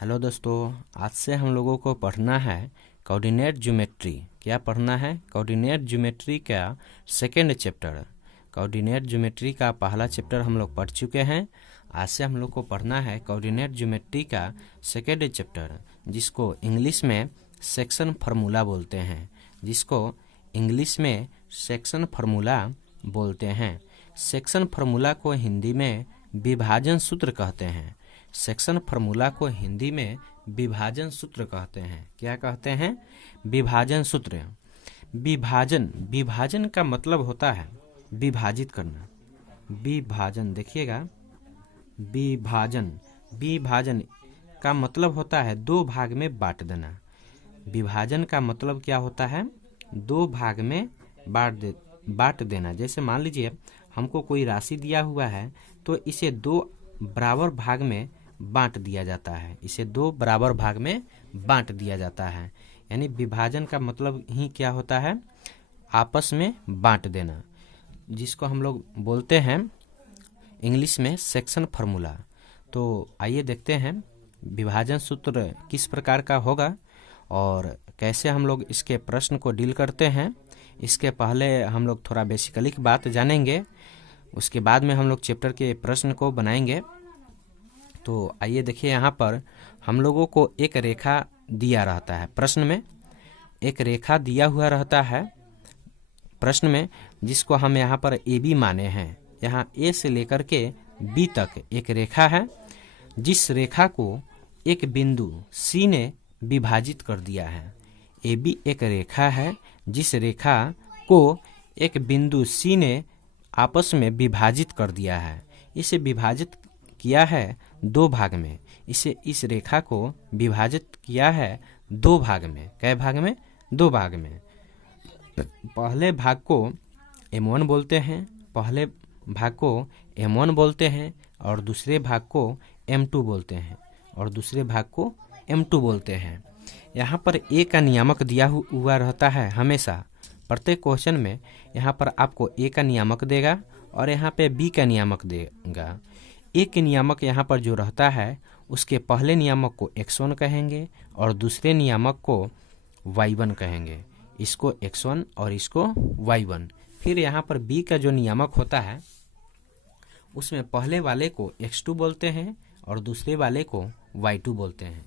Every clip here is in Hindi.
हेलो दोस्तों, आज से हम लोगों को पढ़ना है कोऑर्डिनेट ज्योमेट्री। क्या पढ़ना है? कोऑर्डिनेट ज्योमेट्री का सेकेंड चैप्टर। कोऑर्डिनेट ज्योमेट्री का पहला चैप्टर हम लोग पढ़ चुके हैं। आज से हम लोग को पढ़ना है कोऑर्डिनेट ज्योमेट्री का सेकेंड चैप्टर, जिसको इंग्लिश में सेक्शन फार्मूला बोलते हैं। सेक्शन फार्मूला को हिंदी में विभाजन सूत्र कहते हैं। सेक्शन फार्मूला को हिंदी में विभाजन सूत्र कहते हैं। क्या कहते हैं? विभाजन सूत्र। विभाजन का मतलब होता है विभाजित करना। विभाजन, देखिएगा, विभाजन का मतलब होता है दो भाग में बांट देना। विभाजन का मतलब क्या होता है? दो भाग में बांट देना। जैसे मान लीजिए हमको कोई राशि दिया हुआ है, तो इसे दो बराबर भाग में बांट दिया जाता है। यानी विभाजन का मतलब ही क्या होता है? आपस में बांट देना, जिसको हम लोग बोलते हैं इंग्लिश में सेक्शन फार्मूला। तो आइए देखते हैं विभाजन सूत्र किस प्रकार का होगा और कैसे हम लोग इसके प्रश्न को डील करते हैं। इसके पहले हम लोग थोड़ा बेसिकली की बात जानेंगे, उसके बाद में हम लोग चैप्टर के प्रश्न को बनाएंगे। तो आइए देखिए, यहाँ पर हम लोगों को एक रेखा दिया रहता है। प्रश्न में एक रेखा दिया हुआ रहता है प्रश्न में, जिसको हम यहाँ पर ए बी माने हैं। यहाँ ए से लेकर के बी तक एक रेखा है, जिस रेखा को एक बिंदु सी ने विभाजित कर दिया है। ए बी एक रेखा है जिस रेखा को एक बिंदु सी ने आपस में विभाजित कर दिया है। इसे विभाजित किया है दो भाग में। इस रेखा को विभाजित किया है दो भाग में। कै भाग में? दो भाग में। पहले भाग को M1 बोलते हैं और दूसरे भाग को M2 बोलते हैं। यहाँ पर ए का नियामक दिया हुआ रहता है हमेशा। प्रत्येक क्वेश्चन में यहाँ पर आपको ए का नियामक देगा और यहाँ पे बी का नियामक देगा। ए के नियामक यहाँ पर जो रहता है, उसके पहले नियामक को x1 कहेंगे और दूसरे नियामक को y1 कहेंगे। इसको x1 और इसको y1। फिर यहाँ पर b का जो नियामक होता है, उसमें पहले वाले को x2 बोलते हैं और दूसरे वाले को y2 बोलते हैं।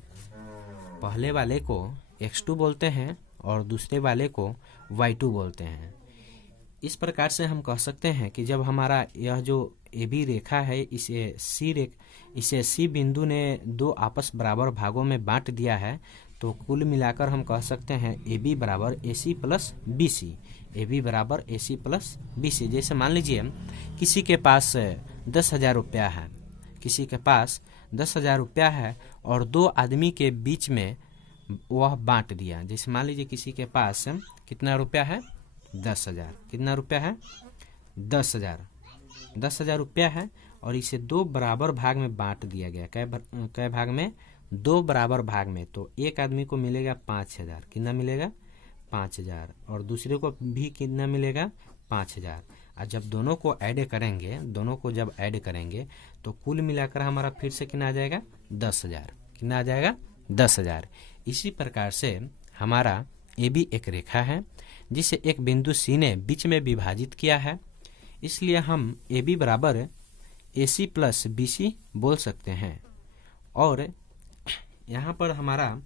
पहले वाले को x2 बोलते हैं और दूसरे वाले को y2 बोलते हैं। इस प्रकार से हम कह सकते हैं कि जब हमारा यह जो ए बी रेखा है, इसे सी बिंदु ने दो आपस बराबर भागों में बांट दिया है, तो कुल मिलाकर हम कह सकते हैं ए बी बराबर ए सी प्लस बी सी। जैसे मान लीजिए किसी के पास 10,000 रुपया है, और दो आदमी के बीच में वह बांट दिया। जैसे मान लीजिए किसी के पास कितना रुपया है? 10,000। कितना रुपया है? 10,000 रुपया है और इसे दो बराबर भाग में बांट दिया गया। कै भाग में? दो बराबर भाग में। तो एक आदमी को मिलेगा 5,000। कितना मिलेगा? 5,000। और दूसरे को भी कितना मिलेगा? 5,000। और जब दोनों को ऐड करेंगे तो कुल मिलाकर हमारा फिर से कितना आ जाएगा? 10,000। कितना आ जाएगा? 10,000। इसी प्रकार से हमारा ए बी एक रेखा है जिसे एक बिंदु सी ने बीच में विभाजित किया है। इसलिए हम ए बी बराबर ए सी प्लस बी सी बोल सकते हैं। और यहाँ पर हमारा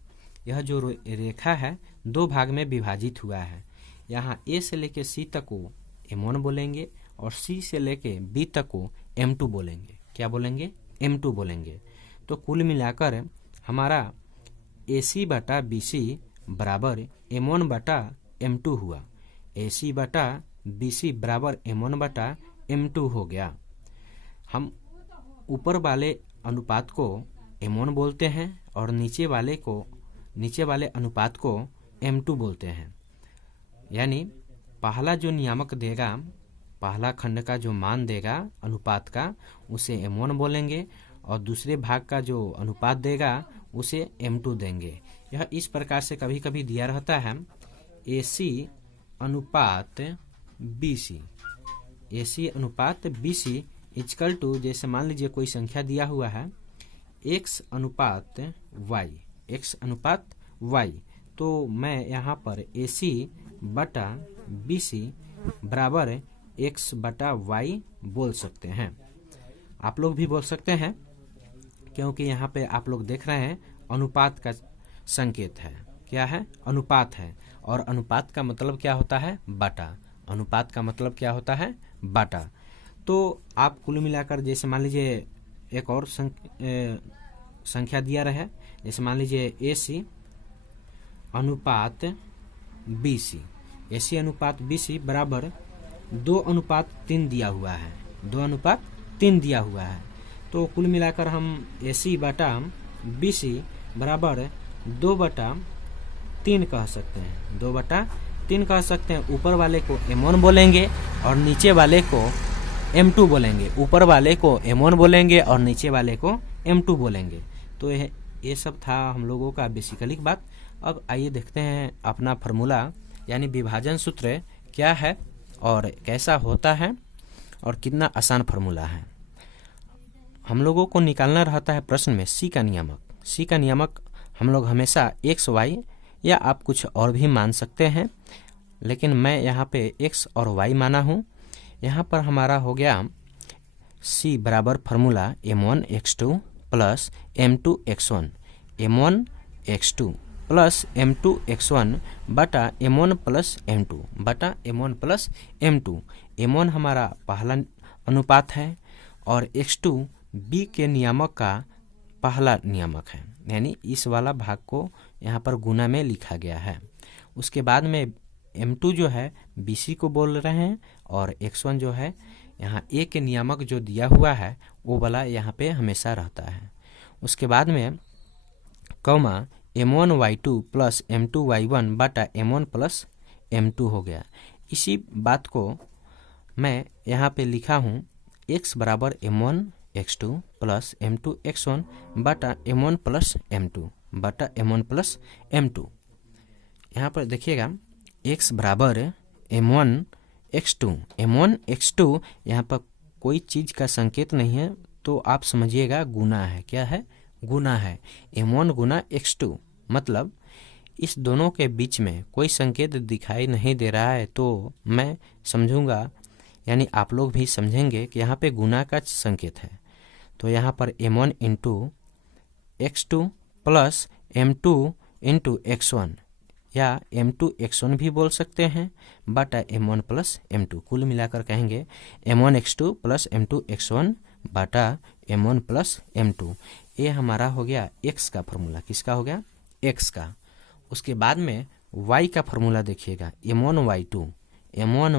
यह जो रेखा है दो भाग में विभाजित हुआ है। यहाँ ए से लेके सी तक को M1 बोलेंगे और सी से लेके बी तक को M2 बोलेंगे। क्या बोलेंगे? M2 बोलेंगे। तो कुल मिलाकर हमारा AC बटा BC बराबर M1 बटा M2 हुआ। AC बटा BC बराबर M1 बटा M2 हो गया। हम ऊपर वाले अनुपात को M1 बोलते हैं और नीचे वाले अनुपात को M2 बोलते हैं। यानी पहला जो नियामक देगा, पहला खंड का जो मान देगा अनुपात का, उसे M1 बोलेंगे और दूसरे भाग का जो अनुपात देगा उसे M2 देंगे। यह इस प्रकार से कभी कभी दिया रहता है AC अनुपात BC इजकल टू, जैसे मान लीजिए कोई संख्या दिया हुआ है x अनुपात y, x अनुपात y। तो मैं यहाँ पर AC बटा BC बराबर x बटा y बोल सकते हैं। आप लोग भी बोल सकते हैं, क्योंकि यहाँ पे आप लोग देख रहे हैं अनुपात का संकेत है। क्या है? अनुपात है। और अनुपात का मतलब क्या होता है? बटा। अनुपात का मतलब क्या होता है? बटा। तो आप कुल मिलाकर जैसे मान लीजिए एक और संख्या दिया रहे, जैसे मान लीजिए AC अनुपात BC, AC अनुपात BC बराबर 2:3 दिया हुआ है, 2:3 दिया हुआ है। तो कुल मिलाकर हम AC बटा BC बराबर 2/3 कह सकते हैं, 2/3 कह सकते हैं। ऊपर वाले को M1 बोलेंगे और नीचे वाले को M2 बोलेंगे, ऊपर वाले को M1 बोलेंगे और नीचे वाले को M2 बोलेंगे। तो ये सब था हम लोगों का बेसिकली बात। अब आइए देखते हैं अपना फार्मूला यानी विभाजन सूत्र क्या है और कैसा होता है और कितना आसान फार्मूला है। हम लोगों को निकालना रहता है प्रश्न में C का नियामक। C का नियामक हम लोग हमेशा x y या आप कुछ और भी मान सकते हैं, लेकिन मैं यहाँ पे x और y माना हूँ। यहाँ पर हमारा हो गया C बराबर formula M1 x2 plus M2 x1, M1 x2 plus M2 x1 बटा M1 प्लस M2 बटा M1 प्लस M2। M1 हमारा पहला अनुपात है और x2 B के नियामक का पहला नियामक है, यानी इस वाला भाग को यहाँ पर गुना में लिखा गया है। उसके बाद में M2 जो है BC को बोल रहे हैं और x1 जो है यहाँ A के नियामक जो दिया हुआ है वो वाला यहाँ पे हमेशा रहता है। उसके बाद में comma M1 y2 plus M2 y1 बटा M1 प्लस M2 हो गया। इसी बात को मैं यहाँ पे लिखा हूँ x बराबर M1 x2 plus M2 x1 बटा M1 प्लस M2 बटा M1 प्लस M2। यहाँ पर देखिएगा x बराबर M1 x2, M1 x2 यहाँ पर कोई चीज़ का संकेत नहीं है, तो आप समझिएगा गुना है। क्या है? गुना है। M1 गुना x2 मतलब इस दोनों के बीच में कोई संकेत दिखाई नहीं दे रहा है, तो मैं समझूंगा यानी आप लोग भी समझेंगे कि यहाँ पे गुना का संकेत है। तो यहाँ पर M1 into x2 plus M2 into x1 या M2 x1 भी बोल सकते हैं बटा M1 प्लस M2। कुल मिलाकर कहेंगे M1 x2 plus M2 x1 बटा M1 प्लस M2। ये हमारा हो गया x का फार्मूला। किसका हो गया? x का। उसके बाद में y का फार्मूला देखिएगा M1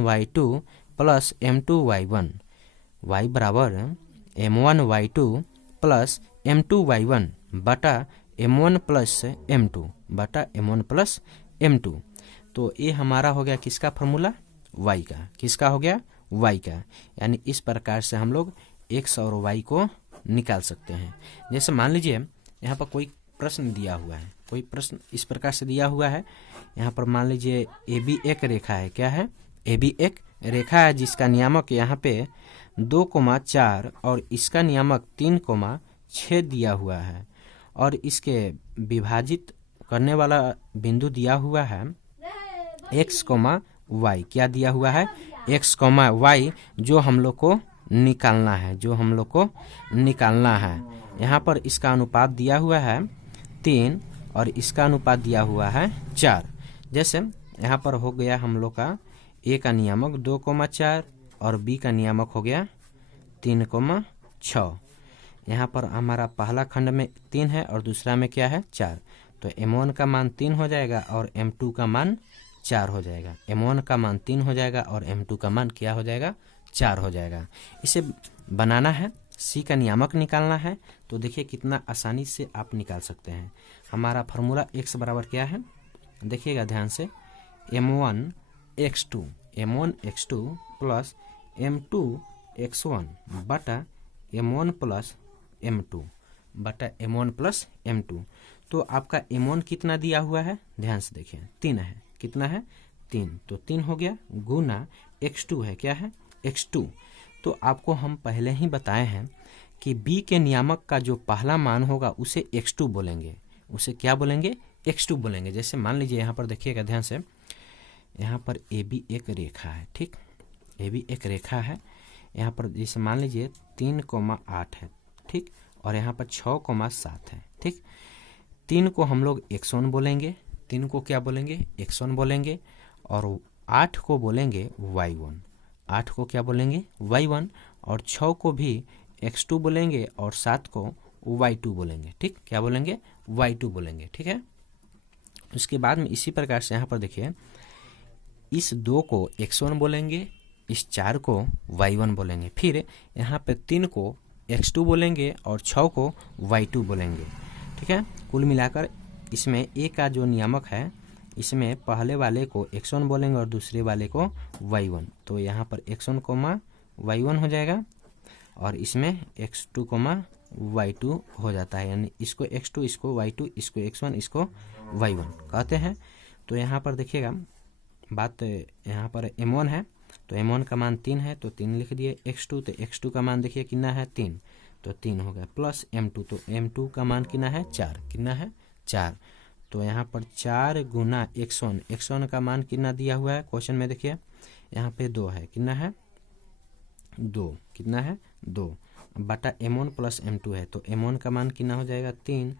y2 plus M2 y1, y बराबर M1 y2 plus M2 y1 बटा M1 प्लस M2 बटा M1 प्लस M2। तो ये हमारा हो गया किसका फार्मूला? y का। किसका हो गया? y का। यानी इस प्रकार से हम लोग x और y को निकाल सकते हैं। जैसे मान लीजिए यहाँ पर कोई प्रश्न दिया हुआ है, कोई प्रश्न इस प्रकार से दिया हुआ है। यहाँ पर मान लीजिए AB एक रेखा है। क्या है? AB एक रेखा है जिसका नियामक यहाँ पे 2,4 और इसका नियामक 3,6 दिया हुआ है और इसके विभाजित करने वाला बिंदु दिया हुआ है x, y। क्या दिया हुआ है? x, y जो हम लोग को निकालना है, जो हम लोग को निकालना है। यहाँ पर इसका अनुपात दिया हुआ है 3 और इसका अनुपात दिया हुआ है 4। जैसे यहाँ पर हो गया हम लोग का A का नियामक 2,4 और B का नियामक हो गया 3,6। यहाँ पर हमारा पहला खंड में 3 है और दूसरा में क्या है? 4। तो M1 का मान 3 हो जाएगा और M2 का मान 4 हो जाएगा। M1 का मान 3 हो जाएगा और M2 का मान क्या हो जाएगा? 4 हो जाएगा। इसे बनाना है, C का नियामक निकालना है। तो देखिए कितना आसानी से आप निकाल सकते हैं। हमारा फार्मूला x बराबर क्या है? देखिएगा ध्यान से M1 x2 plus M2 x1 बटा M1 प्लस M2 बटा M1 प्लस M2। तो आपका M1 कितना दिया हुआ है? ध्यान से देखिए 3 है। कितना है? 3। तो 3 हो गया गुना x2 है। क्या है? x2। तो आपको हम पहले ही बताए हैं कि b के नियामक का जो पहला मान होगा उसे x2 बोलेंगे। उसे क्या बोलेंगे? x2 बोलेंगे। जैसे मान लीजिए यहाँ पर देखिएगा ध्यान से, यहाँ पर AB एक रेखा है, ठीक, AB एक रेखा है। यहाँ पर जैसे मान लीजिए 3,8 है, ठीक, और यहाँ पर 6,7 है, ठीक। 3 को हम लोग x1 बोलेंगे, 3 को क्या बोलेंगे? x1 बोलेंगे, और 8 को बोलेंगे y1। 8 को क्या बोलेंगे? y1, और 6 को भी x2 बोलेंगे, और 7 को y2 बोलेंगे, ठीक। क्या बोलेंगे? y2 बोलेंगे, ठीक है। उसके बाद में इसी प्रकार से यहाँ पर देखिए, इस 2 को x1 बोलेंगे, इस 4 को y1 बोलेंगे, फिर यहाँ पे 3 को x2 बोलेंगे और 6 को y2 बोलेंगे, ठीक है। कुल मिलाकर इसमें a का जो नियामक है, इसमें पहले वाले को x1 बोलेंगे और दूसरे वाले को y1। तो यहाँ पर x1, y1 हो जाएगा, और इसमें x2, y2 हो जाता है, यानी इसको x2, इसको y2, इसको x1, इसको y1 कहते हैं। तो यहाँ पर देखिएगा बात, यहाँ पर m1 है तो m1 का मान 3 है तो 3 लिख दिए। x2 तो x2 का मान देखिए कितना है? 3, तो 3 हो गया, प्लस m2 तो m2 का मान कितना है? 4, कितना है? 4। तो यहाँ पर 4 गुना x1, x1 का मान कितना दिया हुआ है क्वेश्चन में? देखिए यहाँ पे 2 है, कितना है? 2, कितना है? 2 बटा m1 प्लस m2 है, तो m1 का मान कितना हो जाएगा? 3,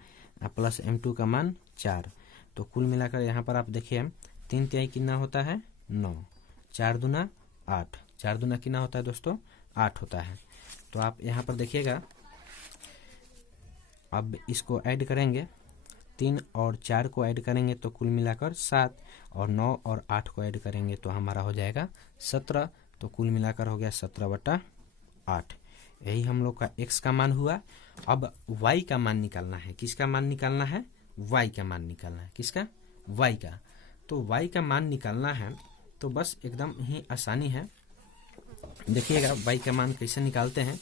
प्लस m2 का मान 4। तो कुल मिलाकर यहाँ पर आप देखिए 3 तिहाई कितना होता है? 9, 4 दूना 8, 4 दूना कितना होता है दोस्तों? 8 होता है। तो आप यहाँ पर देखिएगा, अब इसको ऐड करेंगे, 3 और 4 को ऐड करेंगे तो कुल मिलाकर 7, और 9 और 8 को ऐड करेंगे तो हमारा हो जाएगा 17। तो कुल मिलाकर हो गया 17/8। यही हम लोग का x का मान हुआ। अब y का मान निकालना है। किसका मान निकालना है? y का मान निकालना है। किसका? y का। तो y का मान निकालना है तो बस एकदम ही आसानी है। देखिएगा y का मान कैसे निकालते हैं।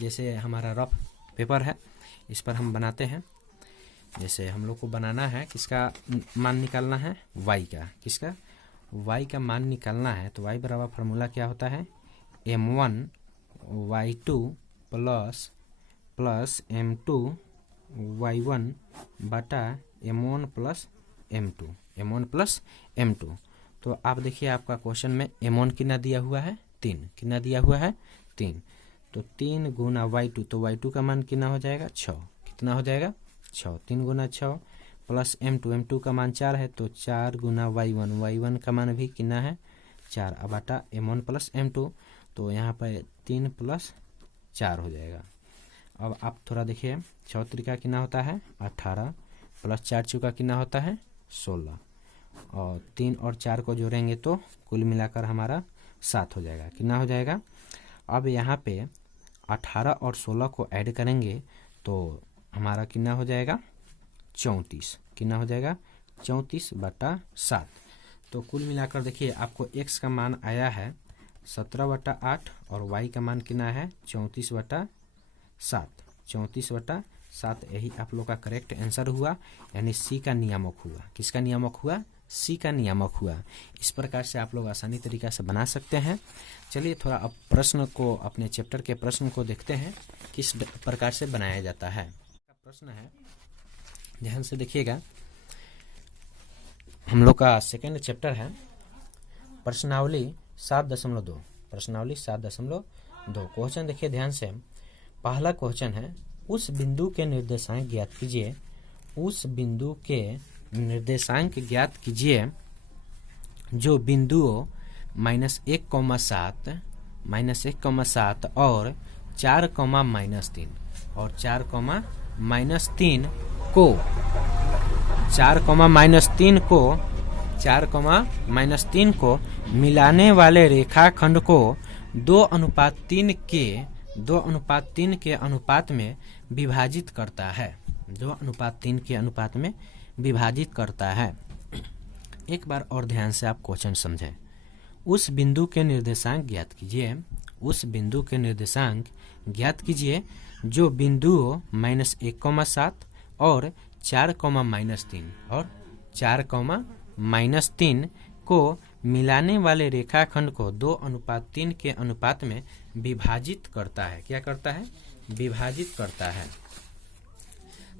जैसे हमारा रफ पेपर है, इस पर हम बनाते हैं। जैसे हम लोग को बनाना है, किसका मान निकालना है? y का। किसका? y का मान निकालना है। तो y बराबर फार्मूला क्या होता है? m1 y2 plus m2 y1 बटा m1 प्लस m2। तो आप देखिए आपका क्वेश्चन में m1 कितना दिया हुआ है? 3। कितना दिया हुआ है? 3। तो 3 गुना y2, तो y2 का मान कितना हो जाएगा? 6। कितना हो जाएगा? 6। 3 गुना 6 प्लस m2 का मान 4 है, तो 4 गुना y1 का मान भी कितना है? 4, अब बटा m1 प्लस m2। तो यहाँ पर 3 प्लस 4 हो जाएगा। अब आप थोड़ा देखिए, 6 त्रिका कितना होता है? 18, प्लस 4 चौका कितना होता है? 16, और 3 और 4 को जोड़ेंगे तो कुल मिलाकर हमारा 7 हो जाएगा। कितना हो जाएगा? अब यहाँ पे 18 और 16 को ऐड करेंगे तो हमारा कितना हो जाएगा? 34। कितना हो जाएगा? 34/7। तो कुल मिलाकर देखिए आपको x का मान आया है 17/8 और y का मान कितना है? 34/7। 34/7 यही आप लोग का करेक्ट आंसर हुआ, यानी सी का नियामक हुआ। किसका नियामक हुआ? सी का नियामक हुआ। इस प्रकार से आप लोग आसानी तरीका से बना सकते हैं। चलिए थोड़ा अब प्रश्न को, अपने चैप्टर के प्रश्न को देखते हैं किस प्रकार से बनाया जाता है। प्रश्न है, ध्यान से देखिएगा, हम लोग का सेकेंड चैप्टर है प्रश्नावली 7.2। प्रश्नावली 7.2 क्वेश्चन देखिए ध्यान से। पहला क्वेश्चन है, उस बिंदु के निर्देशांक ज्ञात कीजिए। उस बिंदु के निर्देशांक ज्ञात कीजिए जो बिंदुओं -1,7 और 4,-3 और 4,-3 को 4,-3 को मिलाने वाले रेखाखंड को 2:3 के अनुपात में विभाजित करता है। 2:3 के अनुपात में विभाजित करता है। एक बार और ध्यान से आप क्वेश्चन समझें। उस बिंदु के निर्देशांक ज्ञात कीजिए। उस बिंदु के निर्देशांक ज्ञात कीजिए जो बिंदुओं -1,7 और 4,-3 को मिलाने वाले रेखाखंड को 2:3 के अनुपात में विभाजित करता है। क्या करता है? विभाजित करता है।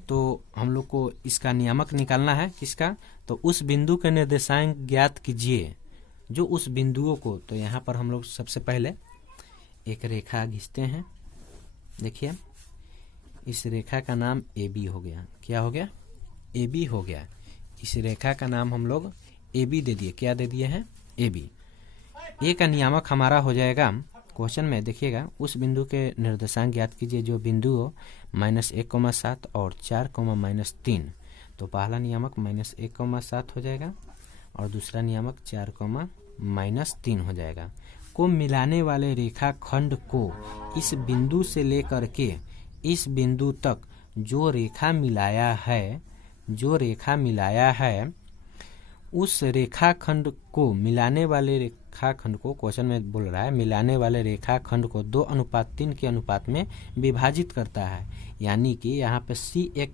तो हम लोग को इसका नियामक निकालना है। किसका? तो उस बिंदु के निर्देशांक ज्ञात कीजिए जो उस बिंदुओं को, तो यहाँ पर हम लोग सबसे पहले एक रेखा खींचते हैं। देखिए इस रेखा का नाम AB हो गया। क्या हो गया? AB हो गया। इस रेखा का नाम हम लोग AB दे दिए। क्या दे दिए हैं? AB। ए का नियामक हमारा हो जाएगा क्वेश्चन में, देखिएगा, उस बिंदु के निर्देशांक ज्ञात कीजिए जो बिंदु हो -1,7 और 4,-3। तो पहला नियामक -1,7 हो जाएगा और दूसरा नियामक 4,-3 हो जाएगा। को मिलाने वाले रेखाखंड को इस बिंदु से लेकर के इस बिंदु तक जो रेखा मिलाया है उस रेखाखंड को, मिलाने वाले रेखाखंड को, क्वेश्चन में बोल रहा है मिलाने वाले रेखाखंड को 2:3 के अनुपात में विभाजित करता है। यानी कि यहाँ पे C एक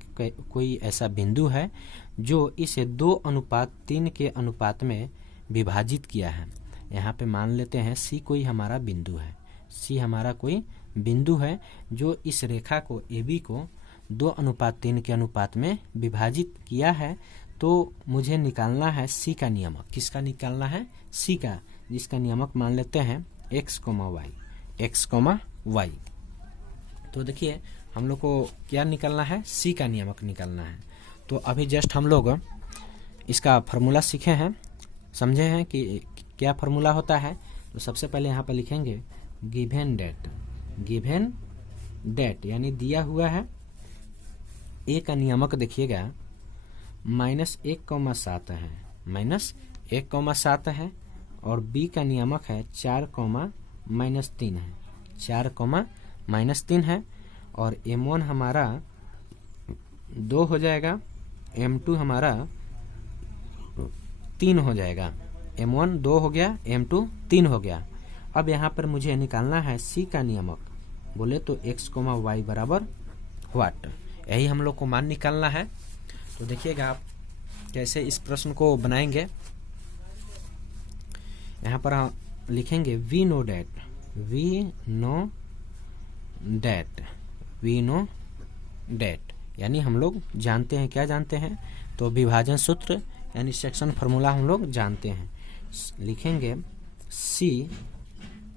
कोई ऐसा बिंदु है जो इसे 2:3 के अनुपात में विभाजित किया है। यहाँ पे मान लेते हैं C कोई हमारा बिंदु है। C हमारा कोई बिंदु है जो इस रेखा को AB को 2:3 के अनुपात में विभाजित किया है। तो मुझे निकालना है C का नियामक। किसका निकालना है? C का, जिसका नियामक मान लेते हैं x, y। तो देखिए हम लोग को क्या निकालना है? C का नियामक निकालना है। तो अभी जस्ट हम लोग इसका फार्मूला सीखे हैं, समझे हैं कि क्या फार्मूला होता है। तो सबसे पहले यहाँ पर लिखेंगे गिवन डेट यानी दिया हुआ है। A का नियामक देखिएगा -1,7 है, -1,7 है और B का नियामक है 4,-3 है, 4,-3 है और M1 हमारा 2 हो जाएगा, M2 हमारा 3 हो जाएगा। M1 2 हो गया, M2 3 हो गया। अब यहाँ पर मुझे निकालना है C का नियामक। बोले तो x, y बराबर व्हाट, यही हम लोग को मान निकालना है। तो देखिएगा आप कैसे इस प्रश्न को बनाएंगे। यहाँ पर हम लिखेंगे वी नो डेट यानी हम लोग जानते हैं। क्या जानते हैं? तो विभाजन सूत्र यानी सेक्शन फार्मूला हम लोग जानते हैं। लिखेंगे C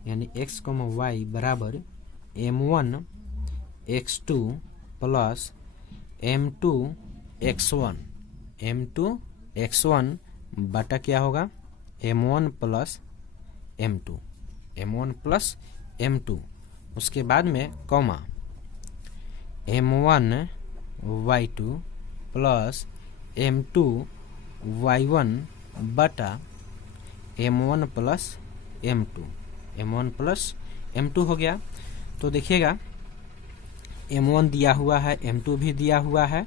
यानी x, y बराबर M1 x2 plus M2 x1 बटा क्या होगा? M1 plus M2। उसके बाद में comma M1 y2 plus M2 y1 बटा M1 प्लस M2 हो गया। तो देखिएगा M1 दिया हुआ है, M2 भी दिया हुआ है।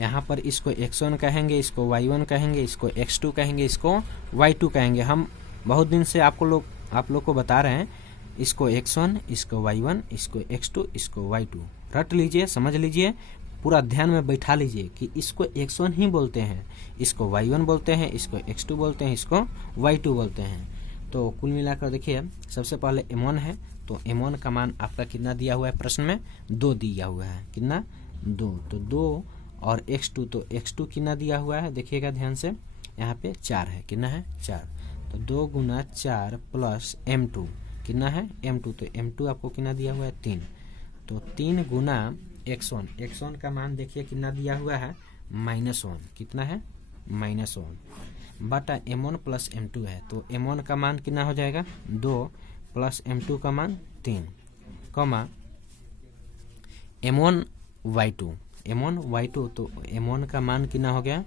यहाँ पर इसको x1 कहेंगे, इसको y1 कहेंगे, इसको x2 कहेंगे, इसको y2 कहेंगे। हम बहुत दिन से आप लोग को बता रहे हैं, इसको x1, इसको y1, इसको x2, इसको y2 रट लीजिए, समझ लीजिए, पूरा ध्यान में बैठा लीजिए कि इसको x1 ही बोलते हैं, इसको y1 बोलते हैं, इसको x2 बोलते हैं, इसको y2 बोलते हैं। तो कुल मिलाकर देखिए सबसे पहले M1 है, तो M1 का मान आपका कितना दिया हुआ है? प्रश्न में 2 दिया हुआ है। कितना? 2। तो 2 और x2, तो x2 कितना दिया हुआ है? देखिएगा ध्यान से, यहाँ पे 4 है। कितना है? 4। तो 2 गुना 4 प्लस M2 कितना है? M2। तो M2 आपको कितना दिया हुआ है? 3। तो 3 गुना x1 का मान देखिए कितना दिया हुआ है? -1। कितना है? -1 बटा M1 प्लस M2 है। तो M1 का मान कितना हो जाएगा? 2 प्लस M2 का मान 3, कॉमा M1 y2। तो M1 का मान कितना हो गया?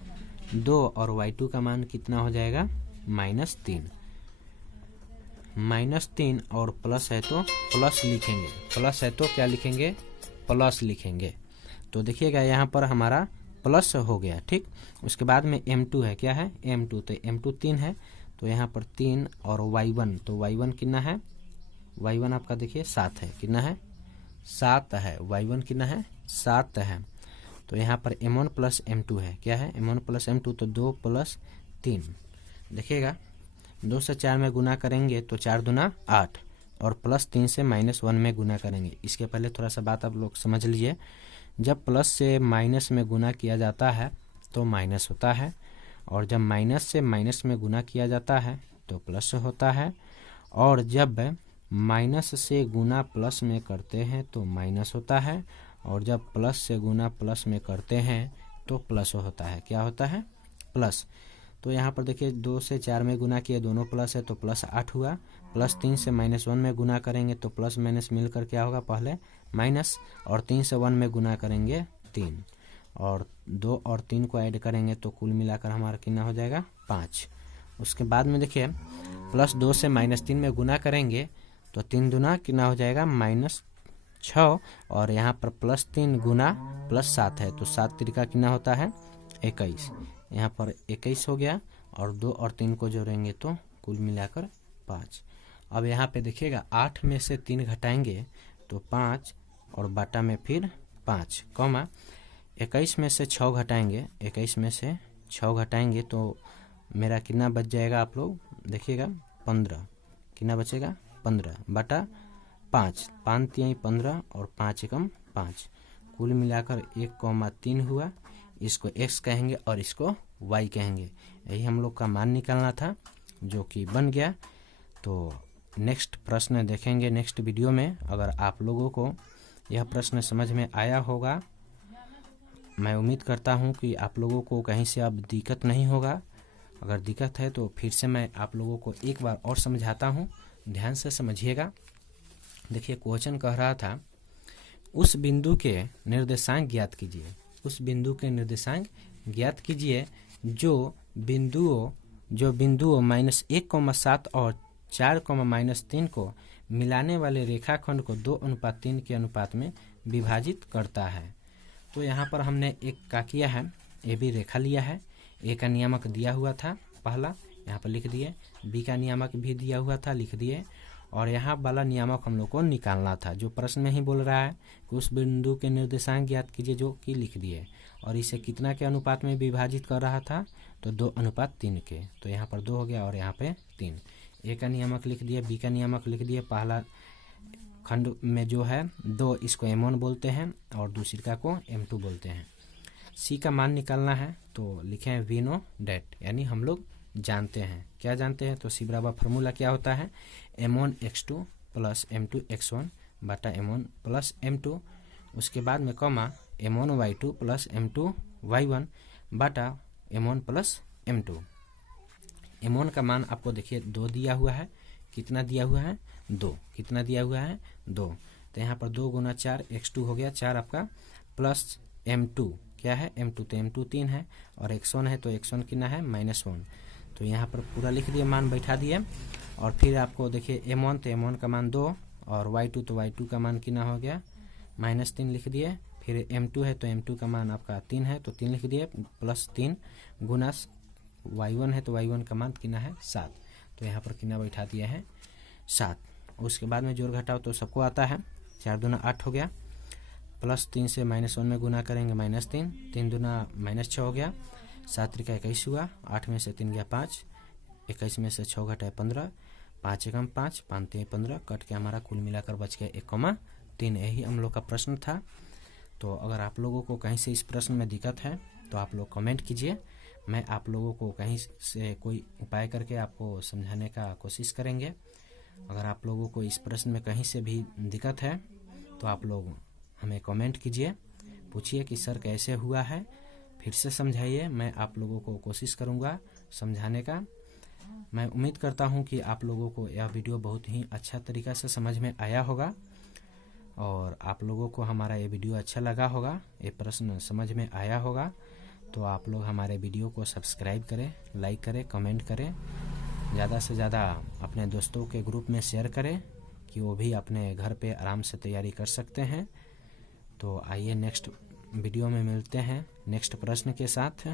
2 और y2 का मान कितना हो जाएगा? -3 और प्लस है तो प्लस लिखेंगे। प्लस है तो क्या लिखेंगे? प्लस लिखेंगे। तो देखिएगा यहाँ पर हमारा प्लस हो गया, ठीक। उसके बाद में M2 है। क्या है? M2। तो M2 3 है, तो यहाँ पर 3 और y1, तो y1 कितना है? y1 आपका देखिए 7 है। कितना है? 7 है। y1 कितना है? 7 है। तो यहाँ पर M1 प्लस M2 है। क्या है? M1 प्लस M2, तो 2 प्लस 3। देखिएगा 2 से 4 में गुना करेंगे तो 4 दूना 8 और प्लस 3 से -1 में गुना करेंगे। इसके पहले थोड़ा सा बात आप लोग समझ लीजिए, जब प्लस से माइनस में गुना किया जाता है तो माइनस होता है, और जब माइनस से माइनस में गुना किया जाता है तो प्लस होता है, और जब माइनस से गुना प्लस में करते हैं तो माइनस होता है, और जब प्लस से गुना प्लस में करते हैं तो प्लस होता है। क्या होता है? प्लस। तो यहाँ पर देखिए 2 से 4 में गुना किए, दोनों प्लस है तो प्लस 8 हुआ। प्लस 3 से -1 में गुना करेंगे तो प्लस माइनस मिलकर क्या होगा? पहले माइनस, और 3 से 1 में गुना करेंगे 3, और 2 और 3 को ऐड करेंगे तो कुल मिलाकर हमारा कितना हो जाएगा? 5। उसके बाद में देखिए प्लस 2 से -3 में गुना करेंगे तो 3 दूना कितना हो जाएगा? -6, और यहाँ पर प्लस 3 गुना प्लस 7 है तो 7 तिरका कितना होता है? 21। यहाँ पर 21 हो गया, और 2 और 3 को जोड़ेंगे तो कुल मिलाकर 5। अब यहाँ पे देखिएगा 8 में से 3 घटाएंगे तो 5, और बाटा में फिर 5, कॉमा 21 में से 6 घटाएंगे, 21 में से 6 घटाएंगे तो मेरा कितना बच जाएगा? आप लोग देखिएगा 15। कितना बचेगा? 15 बटा 5, 5 3 15 और 5 एकम 5, कुल मिलाकर 1,3 हुआ। इसको x कहेंगे और इसको y कहेंगे। यही हम लोग का मान निकालना था, जो कि बन गया। तो नेक्स्ट प्रश्न देखेंगे नेक्स्ट वीडियो में। अगर आप लोगों को यह प्रश्न समझ में आया होगा, मैं उम्मीद करता हूं कि आप लोगों को कहीं से अब दिक्कत नहीं होगा। अगर दिक्कत है तो फिर से मैं आप लोगों को एक बार और समझाता हूं, ध्यान से समझिएगा। देखिए क्वेश्चन कह रहा था, उस बिंदु के निर्देशांक ज्ञात कीजिए। उस बिंदु के निर्देशांक ज्ञात कीजिए जो बिंदुओं -1,7 और 4,-3 को मिलाने वाले रेखाखंड को 2:3 के अनुपात में विभाजित करता है। तो यहाँ पर हमने एक का किया है, ए बी रेखा लिया है। ए का नियामक दिया हुआ था पहला, यहाँ पर लिख दिए। बी का नियामक भी दिया हुआ था, लिख दिए। और यहाँ वाला नियामक हम लोग को निकालना था, जो प्रश्न में ही बोल रहा है कि उस बिंदु के निर्देशांक ज्ञात कीजिए, जो कि लिख दिए। और इसे कितना के अनुपात में विभाजित कर रहा था? तो 2:3 के। तो यहाँ पर 2 हो गया और यहाँ पे 3। ए का नियामक लिख दिए, बी का नियामक लिख दिए। पहला खंड में जो है 2, इसको m1 बोलते हैं और दूसरी को m2 बोलते हैं। सी का मान निकालना है तो लिखे हैं वी नो डेट, यानी हम लोग जानते हैं। क्या जानते हैं? तो सी बराबर फार्मूला क्या होता है? m1x2 प्लस m2 x1 बटा m1 प्लस m2। उसके बाद में comma m1 y2 plus m2 y1 बटा m1 प्लस m2। m1 का मान आपको देखिए 2 दिया हुआ है। कितना दिया हुआ है? 2। कितना दिया हुआ है? 2। तो यहाँ पर 2 गुना 4 x2 हो गया 4 आपका, प्लस m2 क्या है? m2, तो m2 3 है, और x1 है तो x1 कितना है? -1। तो यहाँ पर पूरा लिख दिए, मान बैठा दिए। और फिर आपको देखिए m1, तो m1 का मान 2, और y2 तो y2 का मान कितना हो गया? -3 लिख दिए। फिर m2 है तो m2 का मान आपका 3 है तो 3 लिख दिए, प्लस 3 गुना y1 है तो y1 का मान कितना है? 7। तो यहाँ पर कितना बैठा दिया है? 7। उसके बाद में जोड़ घटाओ तो सबको आता है। 4 दूना 8 हो गया, प्लस 3 से -1 में गुना करेंगे -3, 3 दूना -6 हो गया, 7 त्रिका 21 हुआ, 8 में से 3 गया 5, 21 में से 6 घटाए 15, 5 एकम 5, 5 3 15, कट के हमारा कुल मिलाकर बच गया 1,3। यही हम लोग का प्रश्न था। तो अगर आप लोगों को कहीं से इस प्रश्न में दिक्कत है तो आप लोग कमेंट कीजिए, मैं आप लोगों को कहीं से कोई उपाय करके आपको समझाने का कोशिश करेंगे। अगर आप लोगों को इस प्रश्न में कहीं से भी दिक्कत है तो आप लोग हमें कमेंट कीजिए, पूछिए कि सर कैसे हुआ है, फिर से समझाइए। मैं आप लोगों को कोशिश करूंगा समझाने का। मैं उम्मीद करता हूं कि आप लोगों को यह वीडियो बहुत ही अच्छा तरीक़ा से समझ में आया होगा, और आप लोगों को हमारा ये वीडियो अच्छा लगा होगा, ये प्रश्न समझ में आया होगा। तो आप लोग हमारे वीडियो को सब्सक्राइब करें, लाइक करें, कमेंट करें, ज़्यादा से ज़्यादा अपने दोस्तों के ग्रुप में शेयर करें कि वो भी अपने घर पे आराम से तैयारी कर सकते हैं। तो आइए नेक्स्ट वीडियो में मिलते हैं नेक्स्ट प्रश्न के साथ।